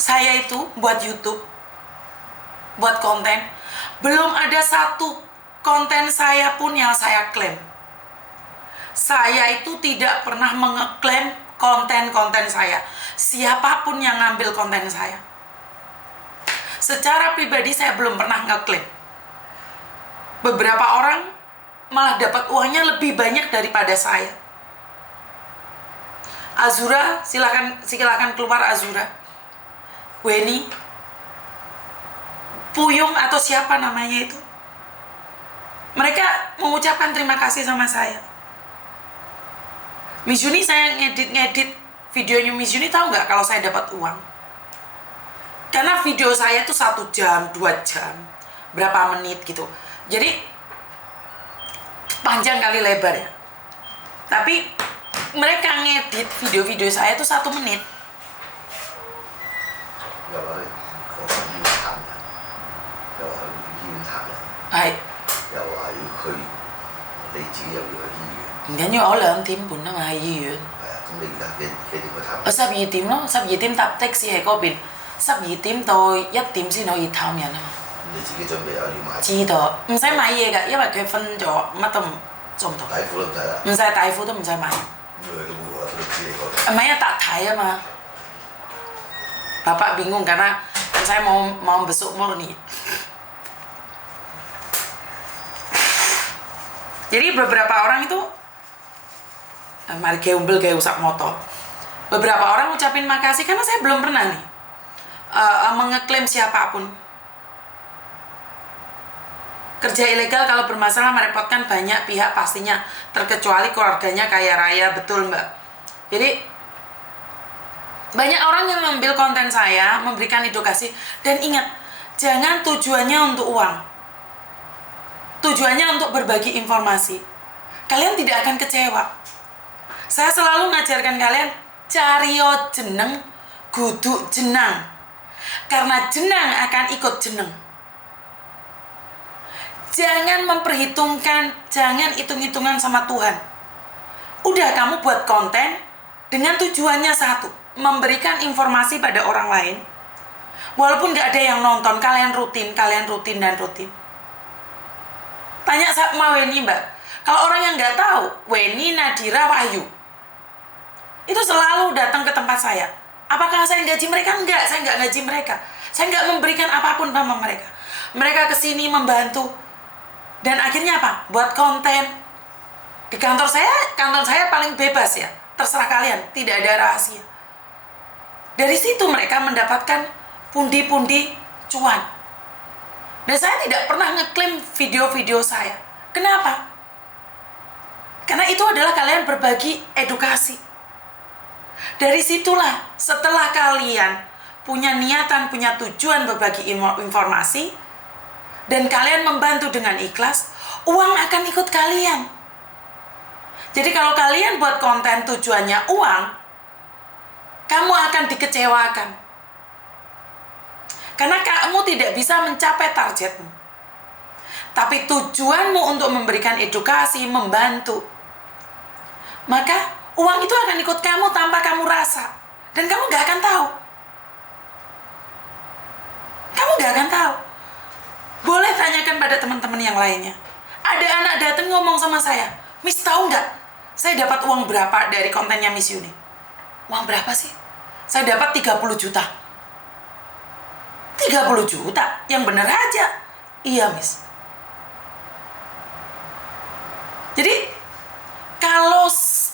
Saya itu buat YouTube, buat konten, belum ada satu konten saya pun yang saya klaim. Saya itu tidak pernah mengeklaim konten-konten saya. Siapapun yang ngambil konten saya, secara pribadi saya belum pernah ngeklaim. Beberapa orang malah dapat uangnya lebih banyak daripada saya. Azura, silakan keluar Azura. Weni, Puyung atau siapa namanya itu. Mereka mengucapkan terima kasih sama saya. Miss Yuni, saya ngedit videonya Miss Yuni, tahu nggak kalau saya dapat uang? Karena video saya itu 1 jam, 2 jam, berapa menit gitu. Jadi panjang kali lebar ya. Tapi mereka ngedit video-video saya itu 1 menit. Hai.唔緊要，我2點半啊嘛喺醫院。12點咯，12點搭的士喺嗰邊，12點到1點先可以探人啊嘛。你自己準備有要買？知道，唔使買嘢㗎，因為佢分咗，乜都唔做唔到。底褲都唔使啦。唔使底褲都唔使買。咁佢都冇啊，都知你嗰度。唔係啊，搭體啊嘛。Bapak bingung karena saya mau besuk murni. Jadi beberapa orang itu mari geumbel kayak usap motor. Beberapa orang ucapin makasih karena saya belum pernah nih mengeklaim siapapun. Kerja ilegal kalau bermasalah merepotkan banyak pihak pastinya, terkecuali keluarganya kaya raya, betul Mbak. Jadi banyak orang yang mengambil konten saya, memberikan edukasi, dan ingat, jangan tujuannya untuk uang. Tujuannya untuk berbagi informasi. Kalian tidak akan kecewa. Saya selalu mengajarkan kalian, cariyo jeneng, kudu jenang. Karena jenang akan ikut jeneng. Jangan memperhitungkan, jangan hitung-hitungan sama Tuhan. Udah kamu buat konten dengan tujuannya satu, memberikan informasi pada orang lain. Walaupun gak ada yang nonton, kalian rutin dan rutin. Tanya sama Weni Mbak, kalau orang yang gak tahu, Weni Nadira Wahyu itu selalu datang ke tempat saya. Apakah saya gaji mereka? Enggak, saya nggak gaji mereka. Saya nggak memberikan apapun sama mereka. Mereka kesini membantu. Dan akhirnya apa? Buat konten. Di kantor saya paling bebas ya. Terserah kalian, tidak ada rahasia. Dari situ mereka mendapatkan pundi-pundi cuan. Dan saya tidak pernah ngeklaim video-video saya. Kenapa? Karena itu adalah kalian berbagi edukasi. Dari situlah setelah kalian punya niatan, punya tujuan berbagi informasi, dan kalian membantu dengan ikhlas, uang akan ikut kalian. Jadi kalau kalian buat konten tujuannya uang, kamu akan dikecewakan. Karena kamu tidak bisa mencapai targetmu. Tapi tujuanmu untuk memberikan edukasi, membantu, maka uang itu akan ikut kamu tanpa kamu rasa. Dan kamu gak akan tahu. Kamu gak akan tahu. Boleh tanyakan pada teman-teman yang lainnya. Ada anak datang ngomong sama saya, Miss tahu nggak? Saya dapat uang berapa dari kontennya Miss Yuni? Uang berapa sih? Saya dapat 30 juta. 30 juta? Yang bener aja. Iya Miss. Jadi kalau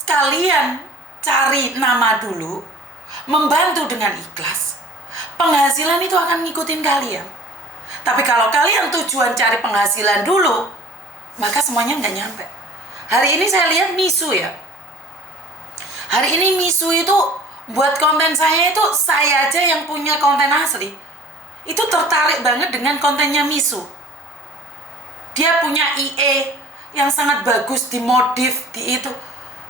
kalian cari nama dulu, membantu dengan ikhlas, penghasilan itu akan ngikutin kalian. Tapi kalau kalian tujuan cari penghasilan dulu, maka semuanya nggak nyampe. Hari ini saya lihat Misu ya. Hari ini Misu itu buat konten saya itu saya aja yang punya konten asli. Itu tertarik banget dengan kontennya Misu. Dia punya IE yang sangat bagus, dimodif, di itu.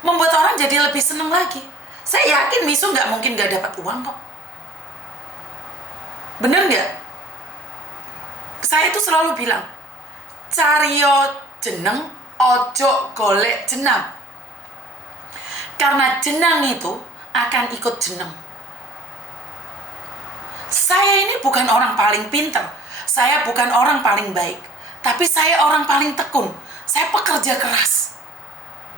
Membuat orang jadi lebih seneng lagi. Saya yakin Misu nggak mungkin nggak dapat uang kok. Bener nggak? Saya itu selalu bilang, cariyo jeneng, ojo golek jenang. Karena jenang itu akan ikut jeneng. Saya ini bukan orang paling pinter, saya bukan orang paling baik, tapi saya orang paling tekun. Saya pekerja keras.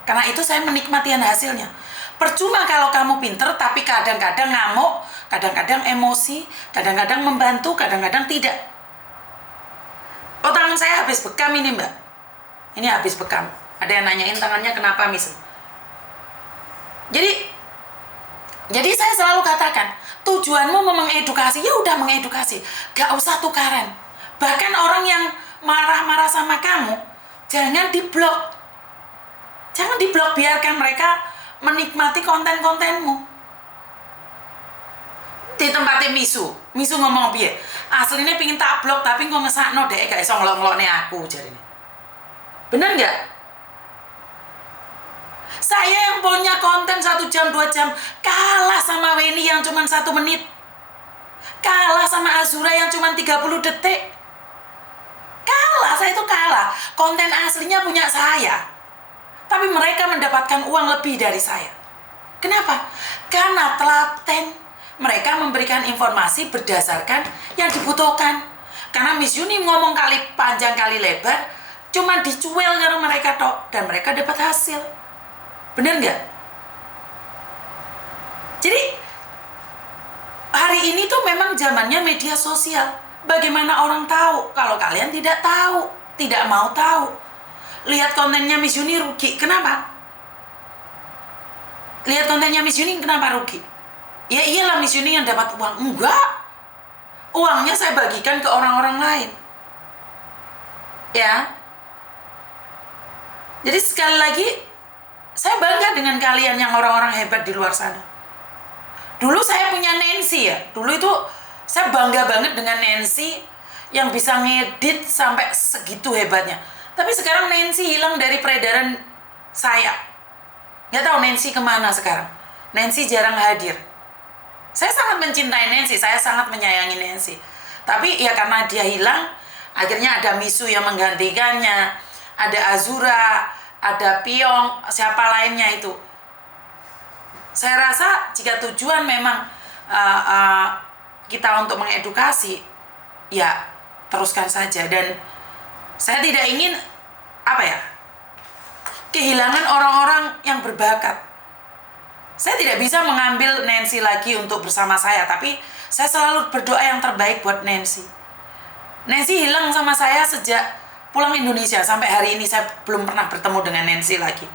Karena itu saya menikmati hasilnya. Percuma kalau kamu pinter, tapi kadang-kadang ngamuk, kadang-kadang emosi, kadang-kadang membantu, kadang-kadang tidak. Oh, tangan saya habis bekam ini, Mbak. Ini habis bekam. Ada yang nanyain tangannya kenapa, Miss. Jadi saya selalu katakan, tujuanmu mengedukasi, ya udah mengedukasi. Gak usah tukaran. Bahkan orang yang marah-marah sama kamu, jangan diblok. Jangan diblok, biarkan mereka menikmati konten-kontenmu. Di tempatnya Misu ngomong piye? Aslinya pingin tak blok, tapi kok ngesakno dek gak iso ngelok-ngelokne aku jarine. Bener nggak? Saya yang punya konten 1 jam 2 jam kalah sama Weni yang cuma 1 menit. Kalah sama Azura yang cuma 30 detik. Kalah, saya itu kalah. Konten aslinya punya saya. Tapi mereka mendapatkan uang lebih dari saya. Kenapa? Karena telaten. Mereka memberikan informasi berdasarkan yang dibutuhkan. Karena Miss Yuni ngomong kali panjang kali lebar, cuma dicuel karena mereka tok, dan mereka dapat hasil. Bener nggak? Jadi hari ini tuh memang zamannya media sosial. Bagaimana orang tahu kalau kalian tidak tahu, tidak mau tahu? Lihat kontennya Miss Yuni rugi, kenapa? Lihat kontennya Miss Yuni kenapa rugi? Ya iyalah Miss Yuni yang dapat uang. Enggak. Uangnya saya bagikan ke orang-orang lain. Ya. Jadi sekali lagi, saya bangga dengan kalian yang orang-orang hebat di luar sana. Dulu saya punya Nancy ya. Dulu itu saya bangga banget dengan Nancy yang bisa ngedit sampai segitu hebatnya. Tapi sekarang Nancy hilang dari peredaran saya. Nggak tahu Nancy kemana sekarang. Nancy jarang hadir. Saya sangat mencintai Nancy, saya sangat menyayangi Nancy. Tapi ya karena dia hilang, akhirnya ada Misu yang menggantikannya, ada Azura, ada Pyong, siapa lainnya itu. Saya rasa jika tujuan memang kita untuk mengedukasi, ya teruskan saja. Dan saya tidak ingin kehilangan orang-orang yang berbakat. Saya tidak bisa mengambil Nancy lagi untuk bersama saya, tapi saya selalu berdoa yang terbaik buat Nancy. Nancy hilang sama saya sejak pulang Indonesia, sampai hari ini saya belum pernah bertemu dengan Nancy lagi.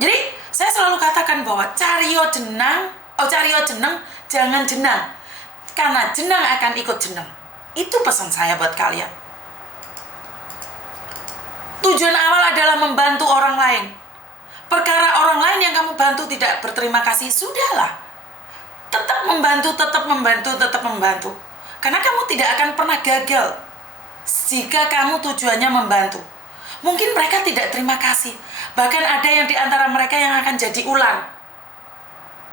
Jadi saya selalu katakan bahwa cariyo jenang, jangan jenang, karena jenang akan ikut jenang. Itu pesan saya buat kalian. Tujuan awal adalah membantu orang lain. Perkara orang lain yang kamu bantu tidak berterima kasih, sudahlah. Tetap membantu. Karena kamu tidak akan pernah gagal jika kamu tujuannya membantu. Mungkin mereka tidak terima kasih. Bahkan ada yang di antara mereka yang akan jadi ular.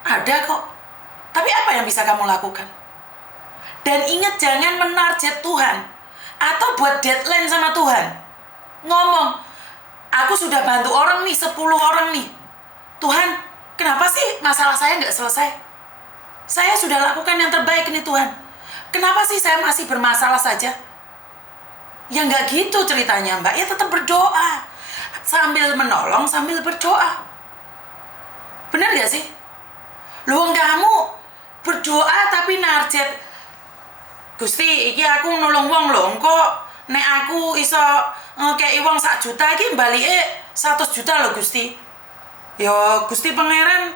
Ada kok. Tapi apa yang bisa kamu lakukan? Dan ingat, jangan menarget Tuhan atau buat deadline sama Tuhan. Ngomong, aku sudah bantu orang nih, 10 orang nih. Tuhan, kenapa sih masalah saya nggak selesai? Saya sudah lakukan yang terbaik nih Tuhan. Kenapa sih saya masih bermasalah saja? Ya nggak gitu ceritanya Mbak. Ya tetap berdoa. Sambil menolong, sambil berdoa. Benar nggak sih? Lu kamu berdoa tapi narjet. Gusti, iki aku nolong wong lho, kok nek aku iso ngekei wong 1 juta iki balike 100 juta loh Gusti. Ya Gusti Pangeran,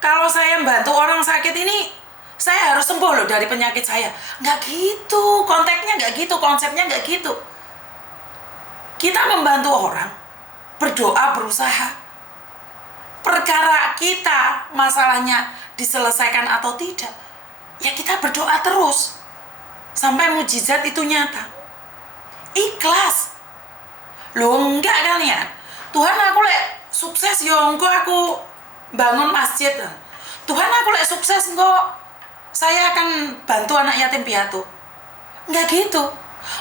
kalau saya bantu orang sakit ini, saya harus sembuh loh dari penyakit saya. Nggak gitu, konteksnya nggak gitu, konsepnya nggak gitu. Kita membantu orang, berdoa, berusaha. Perkara kita, masalahnya diselesaikan atau tidak, ya kita berdoa terus. Sampai mujizat itu nyata. Ikhlas. Loh enggak kalian. Tuhan aku sukses yo engko aku bangun masjid. Tuhan aku sukses engko saya akan bantu anak yatim piatu. Enggak gitu.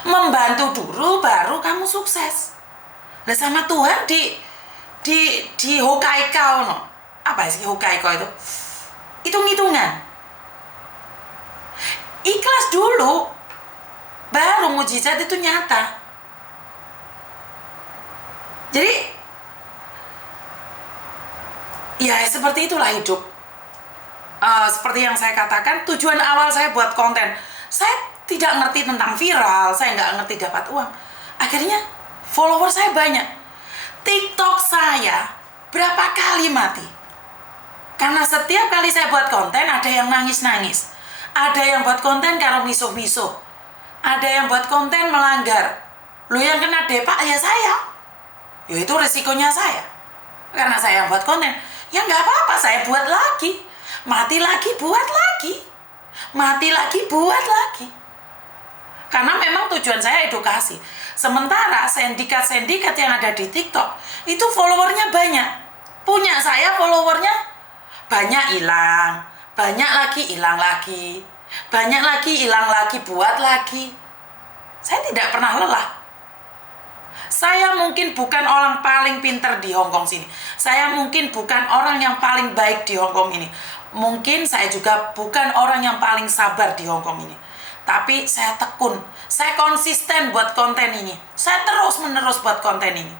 Membantu dulu baru kamu sukses. Lah sama Tuhan di hokaikau no. Apa sih hokaikau itu? Hitung-hitungan. dulu baru mujizat itu nyata. Jadi ya seperti itulah hidup. Seperti yang saya katakan, tujuan awal saya buat konten, saya tidak ngerti tentang viral, saya nggak ngerti dapat uang. Akhirnya follower saya banyak. TikTok saya berapa kali mati? Karena setiap kali saya buat konten ada yang nangis-nangis, ada yang buat konten kalau misuh-misuh, ada yang buat konten melanggar. Lu yang kena depak ya saya, ya itu resikonya saya. Karena saya yang buat konten, ya nggak apa-apa, saya buat lagi, mati lagi, buat lagi, mati lagi, buat lagi. Karena memang tujuan saya edukasi. Sementara sendikat-sendikat yang ada di TikTok itu followernya banyak. Punya saya followernya banyak hilang, banyak lagi hilang lagi, banyak lagi hilang lagi, buat lagi. Saya tidak pernah lelah. Saya mungkin bukan orang paling pintar di Hong Kong sini. Saya mungkin bukan orang yang paling baik di Hong Kong ini. Mungkin saya juga bukan orang yang paling sabar di Hong Kong ini. Tapi saya tekun, saya konsisten buat konten ini. Saya terus-menerus buat konten ini.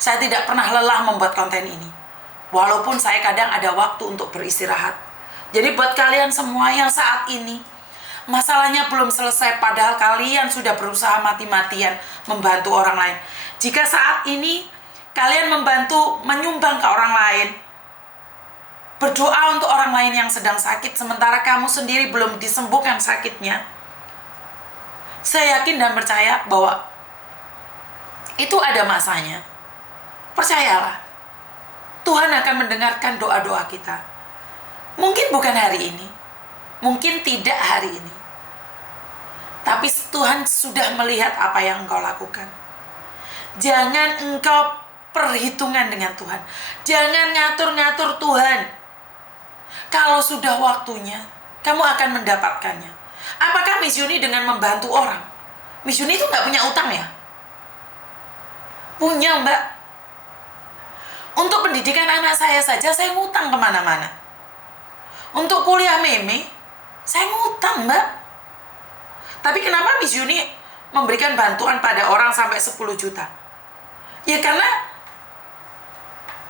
Saya tidak pernah lelah membuat konten ini. Walaupun saya kadang ada waktu untuk beristirahat. Jadi buat kalian semua yang saat ini masalahnya belum selesai padahal kalian sudah berusaha mati-matian membantu orang lain. Jika saat ini kalian membantu menyumbang ke orang lain, berdoa untuk orang lain yang sedang sakit sementara kamu sendiri belum disembuhkan sakitnya, saya yakin dan percaya bahwa itu ada masanya. Percayalah, Tuhan akan mendengarkan doa-doa kita. Mungkin bukan hari ini, mungkin tidak hari ini, tapi Tuhan sudah melihat apa yang engkau lakukan. Jangan engkau perhitungan dengan Tuhan. Jangan ngatur-ngatur Tuhan. Kalau sudah waktunya, kamu akan mendapatkannya. Apakah Miss Yuni dengan membantu orang? Miss Yuni itu nggak punya utang ya? Punya, Mbak. Untuk pendidikan anak saya saja, saya ngutang kemana-mana. Untuk kuliah Meme, saya ngutang, Mbak. Tapi kenapa Miss Yuni memberikan bantuan pada orang sampai 10 juta? Ya karena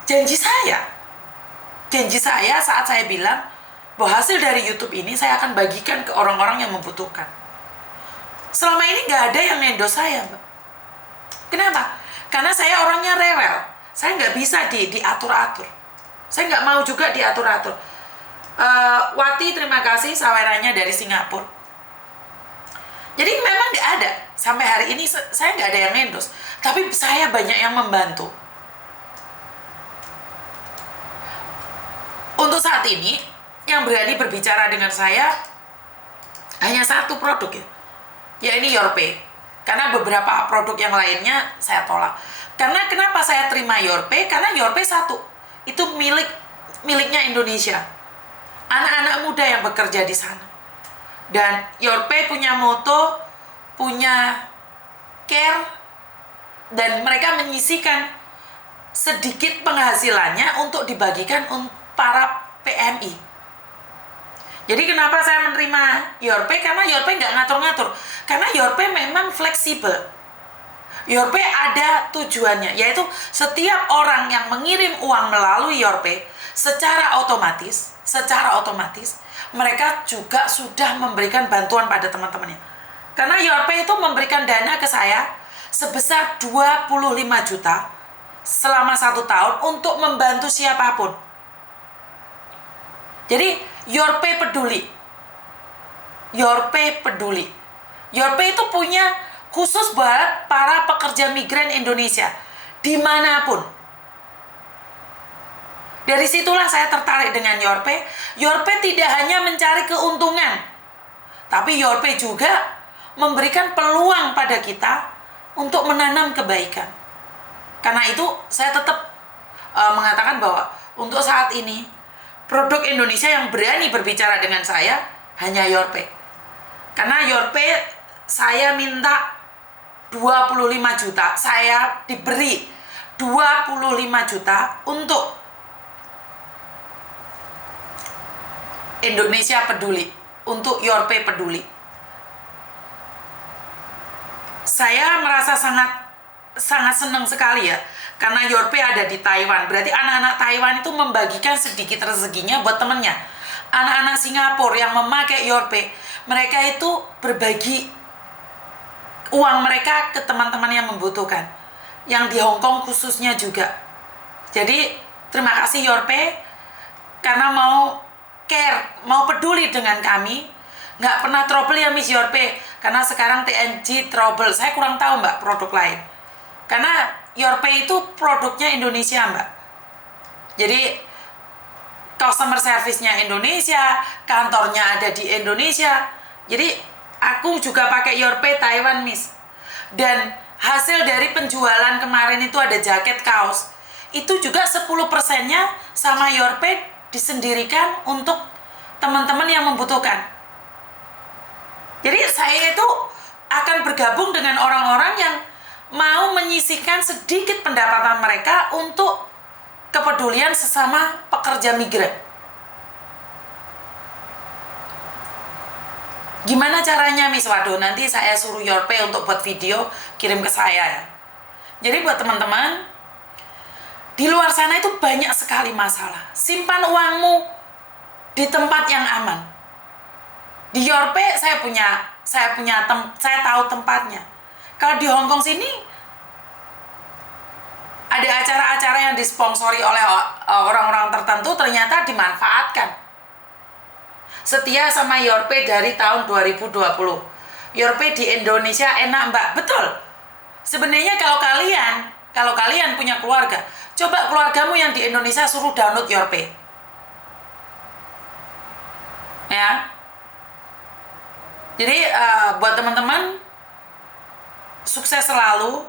janji saya. Janji saya saat saya bilang bahwa hasil dari YouTube ini saya akan bagikan ke orang-orang yang membutuhkan. Selama ini nggak ada yang endorse saya, Mbak. Kenapa? Karena saya orangnya rewel. Saya nggak bisa diatur-atur. Saya nggak mau juga diatur-atur. Wati, terima kasih sawerannya dari Singapura. Jadi memang nggak ada. Sampai hari ini saya nggak ada yang endorse. Tapi saya banyak yang membantu. Untuk saat ini, yang berani berbicara dengan saya hanya satu produk ya ini Yorpay. Karena beberapa produk yang lainnya saya tolak. Karena kenapa saya terima Yorpay? Karena Yorpay satu, itu miliknya Indonesia. Anak-anak muda yang bekerja di sana. Dan Yorpay punya moto, punya care, dan mereka menyisihkan sedikit penghasilannya untuk dibagikan untuk para PMI. Jadi kenapa saya menerima Yorpay? Karena Yorpay nggak ngatur-ngatur. Karena Yorpay memang fleksibel. Yorpay ada tujuannya, yaitu setiap orang yang mengirim uang melalui Yorpay secara otomatis mereka juga sudah memberikan bantuan pada teman-temannya. Karena Yorpay itu memberikan dana ke saya sebesar 25 juta selama 1 tahun untuk membantu siapapun. Jadi Yorpay peduli. Yorpay peduli. Yorpay itu punya khusus buat para pekerja migran Indonesia dimanapun. Dari situlah saya tertarik dengan Yorpay. Yorpay tidak hanya mencari keuntungan, tapi Yorpay juga memberikan peluang pada kita untuk menanam kebaikan. Karena itu saya tetap mengatakan bahwa untuk saat ini produk Indonesia yang berani berbicara dengan saya hanya Yorpay. Karena Yorpay saya minta 25 juta, saya diberi 25 juta untuk Indonesia peduli, untuk Yorpay peduli. saya merasa sangat senang sekali ya, karena Yorpe ada di Taiwan. Berarti anak-anak Taiwan itu membagikan sedikit rezekinya buat temennya. Anak-anak Singapura yang memakai Yorpe, mereka itu berbagi uang mereka ke teman-teman yang membutuhkan. Yang di Hong Kong khususnya juga. Jadi terima kasih Yorpe karena mau care, mau peduli dengan kami. Nggak pernah trouble ya Miss Yorpe, karena sekarang TNG trouble. Saya kurang tahu Mbak produk lain. Karena Yorpe itu produknya Indonesia Mbak. Jadi customer service-nya Indonesia, kantornya ada di Indonesia. Jadi aku juga pakai Yorpe Taiwan Miss. Dan hasil dari penjualan kemarin itu ada jaket kaos. Itu juga 10%-nya sama Yorpe disendirikan untuk teman-teman yang membutuhkan. Jadi saya itu akan bergabung dengan orang-orang yang mau menyisihkan sedikit pendapatan mereka untuk kepedulian sesama pekerja migran. Gimana caranya Miss? Waduh, nanti saya suruh Yorpe untuk buat video, kirim ke saya ya. Jadi buat teman-teman, di luar sana itu banyak sekali masalah. Simpan uangmu di tempat yang aman. Di Yorpe saya tahu tempatnya. Kalau di Hong Kong sini ada acara-acara yang disponsori oleh orang-orang tertentu ternyata dimanfaatkan. Setia sama Yorpe dari tahun 2020. Yorpe di Indonesia enak Mbak, betul. Sebenarnya kalau kalian punya keluarga, coba keluargamu yang di Indonesia suruh download Yorpe. Ya. Jadi buat teman-teman, sukses selalu.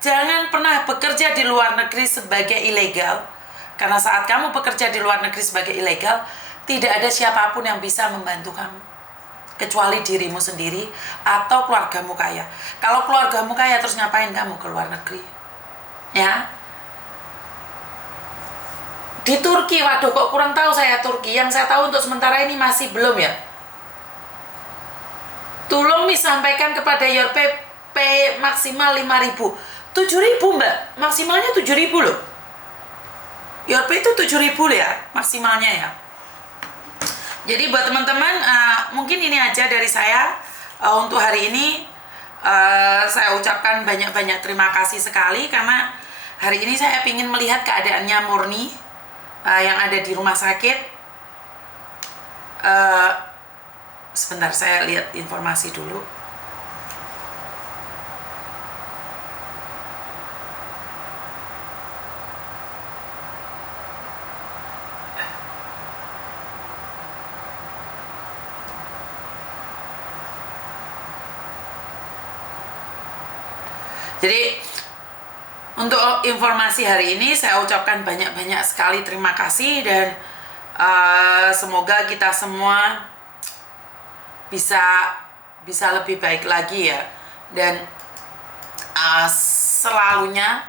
Jangan pernah bekerja di luar negeri sebagai ilegal. Karena saat kamu bekerja di luar negeri sebagai ilegal, tidak ada siapapun yang bisa membantu kamu. Kecuali dirimu sendiri atau keluargamu kaya. Kalau keluargamu kaya, terus ngapain kamu ke luar negeri? Ya. Di Turki, waduh kok kurang tahu saya Turki. Yang saya tahu untuk sementara ini masih belum ya. Tolong disampaikan kepada Yorpe maksimal 5.000. 7.000 Mbak, maksimalnya 7.000 loh. Yorpe itu 7.000 ya, maksimalnya ya. Jadi buat teman-teman, mungkin ini aja dari saya untuk hari ini. Saya ucapkan banyak-banyak terima kasih sekali karena hari ini saya ingin melihat keadaannya Murni yang ada di rumah sakit. Sebentar, saya lihat informasi dulu. Jadi untuk informasi hari ini saya ucapkan banyak-banyak sekali terima kasih dan semoga kita semua bisa lebih baik lagi ya, dan selalunya